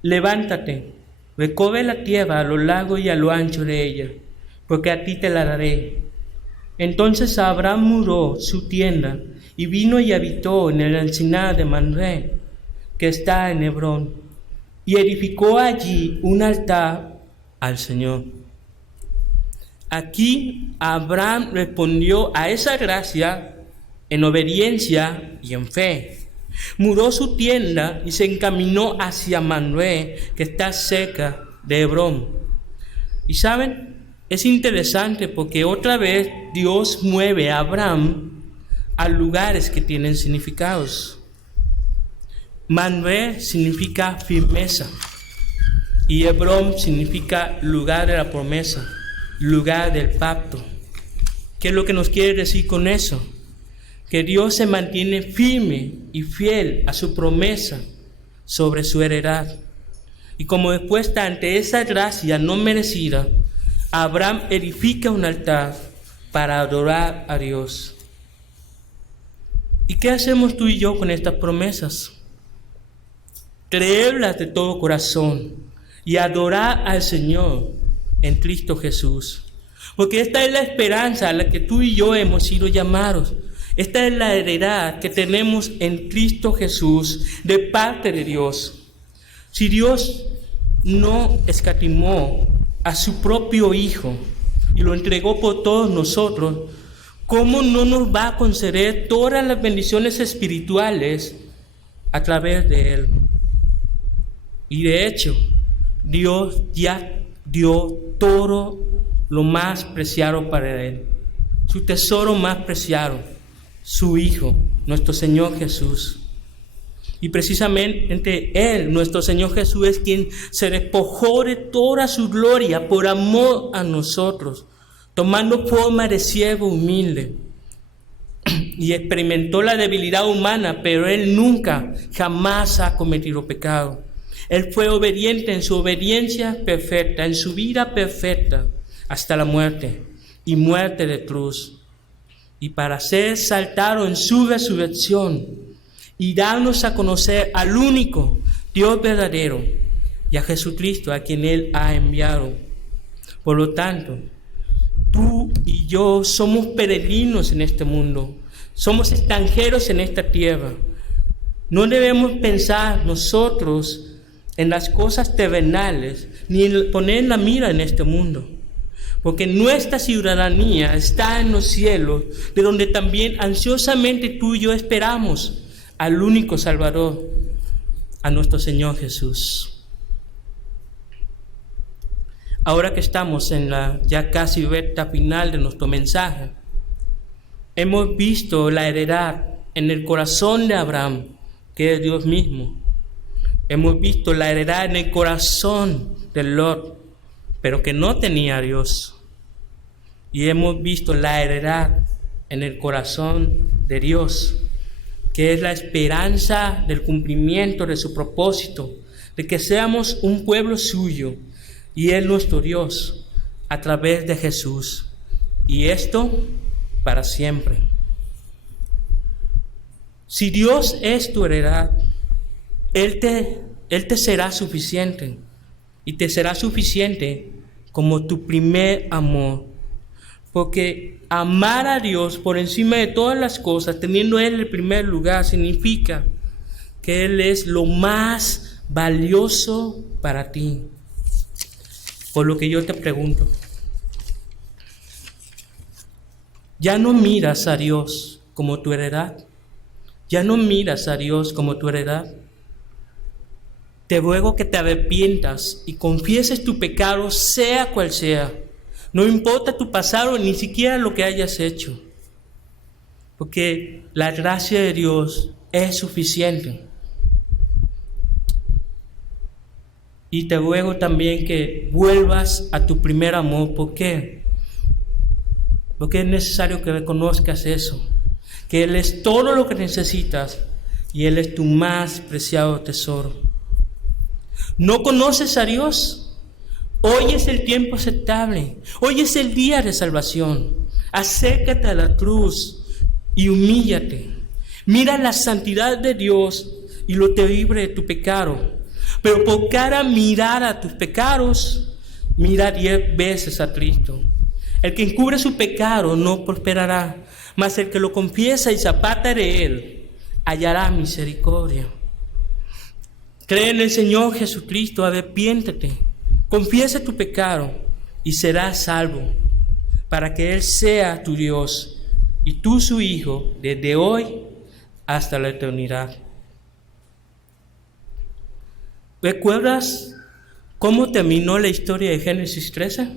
Levántate, recorre la tierra a lo largo y a lo ancho de ella, porque a ti te la daré. Entonces Abraham mudó su tienda y vino y habitó en el encinar de Mamré, que está en Hebrón, y edificó allí un altar al Señor. Aquí Abraham respondió a esa gracia en obediencia y en fe. Mudó su tienda y se encaminó hacia Mamré, que está cerca de Hebrón. Y saben, es interesante porque otra vez Dios mueve a Abraham a lugares que tienen significados. Mamré significa firmeza y Hebrón significa lugar de la promesa, lugar del pacto. ¿Qué es lo que nos quiere decir con eso? Que Dios se mantiene firme y fiel a su promesa sobre su heredad. Y como respuesta ante esa gracia no merecida, Abraham edifica un altar para adorar a Dios. ¿Y qué hacemos tú y yo con estas promesas? Creerlas de todo corazón y adorar al Señor en Cristo Jesús. Porque esta es la esperanza a la que tú y yo hemos sido llamados. Esta es la heredad que tenemos en Cristo Jesús de parte de Dios. Si Dios no escatimó a su propio Hijo y lo entregó por todos nosotros, ¿cómo no nos va a conceder todas las bendiciones espirituales a través de Él? Y de hecho, Dios ya dio todo lo más preciado para Él, su tesoro más preciado, su Hijo, nuestro Señor Jesús. Y precisamente Él, nuestro Señor Jesús, es quien se despojó de toda su gloria por amor a nosotros, tomando forma de siervo humilde. Y experimentó la debilidad humana, pero Él nunca, jamás ha cometido pecado. Él fue obediente en su obediencia perfecta, en su vida perfecta, hasta la muerte, y muerte de cruz. Y para ser exaltado en su resurrección, y darnos a conocer al único Dios verdadero, y a Jesucristo, a quien Él ha enviado. Por lo tanto, tú y yo somos peregrinos en este mundo, somos extranjeros en esta tierra. No debemos pensar nosotros en las cosas terrenales, ni poner la mira en este mundo, porque nuestra ciudadanía está en los cielos, de donde también ansiosamente tú y yo esperamos al único Salvador, a nuestro Señor Jesús. Ahora que estamos en la ya casi recta final de nuestro mensaje, hemos visto la heredad en el corazón de Abraham, que es Dios mismo. Hemos visto la heredad en el corazón de Lot, pero que no tenía a Dios. Y hemos visto la heredad en el corazón de Dios, que es la esperanza del cumplimiento de su propósito, de que seamos un pueblo suyo, y Él nuestro Dios, a través de Jesús. Y esto para siempre. Si Dios es tu heredad, Él te será suficiente, y te será suficiente como tu primer amor. Porque amar a Dios por encima de todas las cosas, teniendo Él el primer lugar, significa que Él es lo más valioso para ti. Por lo que yo te pregunto, ¿ya no miras a Dios como tu heredad? ¿Ya no miras a Dios como tu heredad? Te ruego que te arrepientas y confieses tu pecado, sea cual sea. No importa tu pasado, ni siquiera lo que hayas hecho, porque la gracia de Dios es suficiente. Y te ruego también que vuelvas a tu primer amor. ¿Por qué? Porque es necesario que reconozcas eso, que Él es todo lo que necesitas y Él es tu más preciado tesoro. ¿No conoces a Dios? Hoy es el tiempo aceptable, hoy es el día de salvación. Acércate a la cruz y humíllate. Mira la santidad de Dios y lo terrible de tu pecado. Pero por cada mirada a tus pecados, mira 10 veces a Cristo. El que encubre su pecado no prosperará, mas el que lo confiesa y se aparta de él hallará misericordia. Cree en el Señor Jesucristo, arrepiéntete. Confiesa tu pecado y serás salvo, para que Él sea tu Dios y tú su Hijo desde hoy hasta la eternidad. ¿Recuerdas cómo terminó la historia de Génesis 13?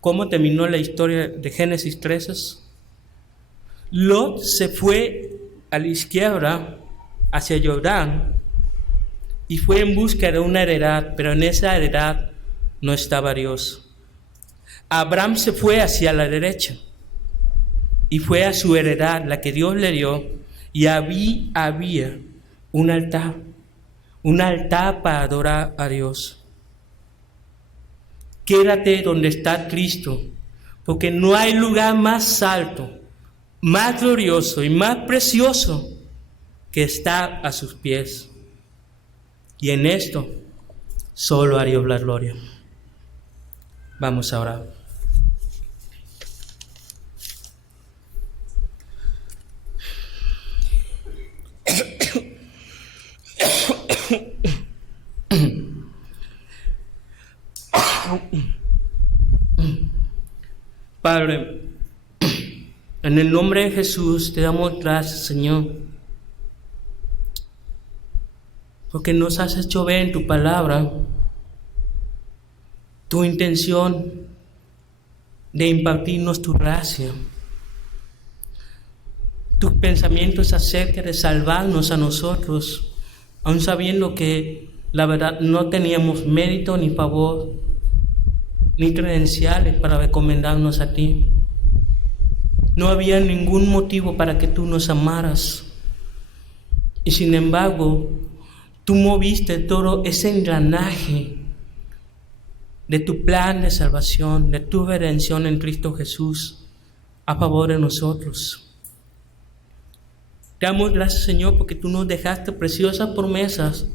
¿Cómo terminó la historia de Génesis 13? Lot se fue a la izquierda hacia Jordán y fue en busca de una heredad, pero en esa heredad no estaba Dios. Abraham se fue hacia la derecha y fue a su heredad, la que Dios le dio, y había un altar un altar para adorar a Dios. Quédate donde está Cristo, porque no hay lugar más alto, más glorioso y más precioso que estar a sus pies. Y en esto solo a Dios la gloria. Vamos a orar. Padre, en el nombre de Jesús te damos gracias, Señor, porque nos has hecho ver en tu palabra tu intención de impartirnos tu gracia, tus pensamientos acerca de salvarnos a nosotros, aun sabiendo que la verdad no teníamos mérito ni favor ni credenciales para recomendarnos a ti. No había ningún motivo para que tú nos amaras. Y sin embargo, tú moviste todo ese engranaje de tu plan de salvación, de tu redención en Cristo Jesús, a favor de nosotros. Te damos gracias, Señor, porque tú nos dejaste preciosas promesas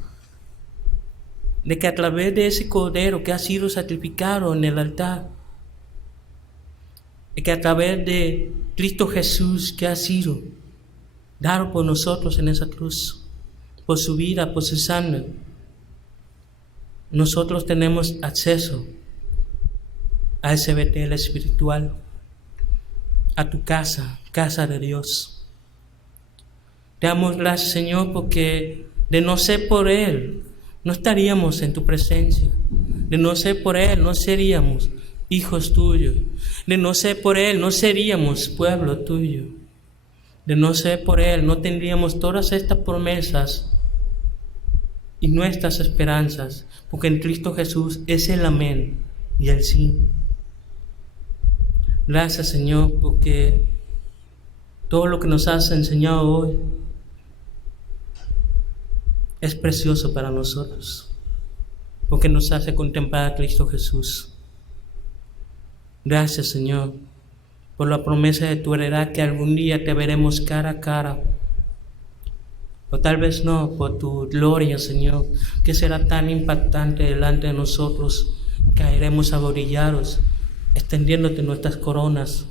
de que a través de ese Cordero que ha sido sacrificado en el altar, de que a través de Cristo Jesús que ha sido dado por nosotros en esa cruz, por su vida, por su sangre, nosotros tenemos acceso a ese Betel espiritual, a tu casa, casa de Dios. Te damos gracias, Señor, porque de no ser por Él, no estaríamos en tu presencia. De no ser por Él, no seríamos hijos tuyos. De no ser por Él, no seríamos pueblo tuyo. De no ser por Él, no tendríamos todas estas promesas y nuestras esperanzas, porque en Cristo Jesús es el amén y el sí. Gracias, Señor, porque todo lo que nos has enseñado hoy es precioso para nosotros, porque nos hace contemplar a Cristo Jesús. Gracias, Señor, por la promesa de tu heredad, que algún día te veremos cara a cara. O tal vez no, por tu gloria, Señor, que será tan impactante delante de nosotros, caeremos arrodillados, extendiéndote nuestras coronas,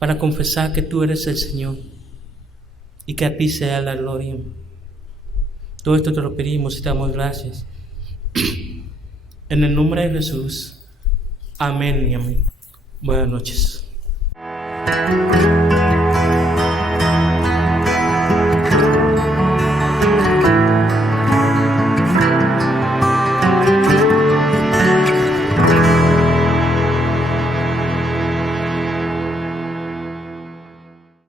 para confesar que tú eres el Señor, y que a ti sea la gloria. Todo esto te lo pedimos y te damos gracias. En el nombre de Jesús. Amén y amén. Buenas noches.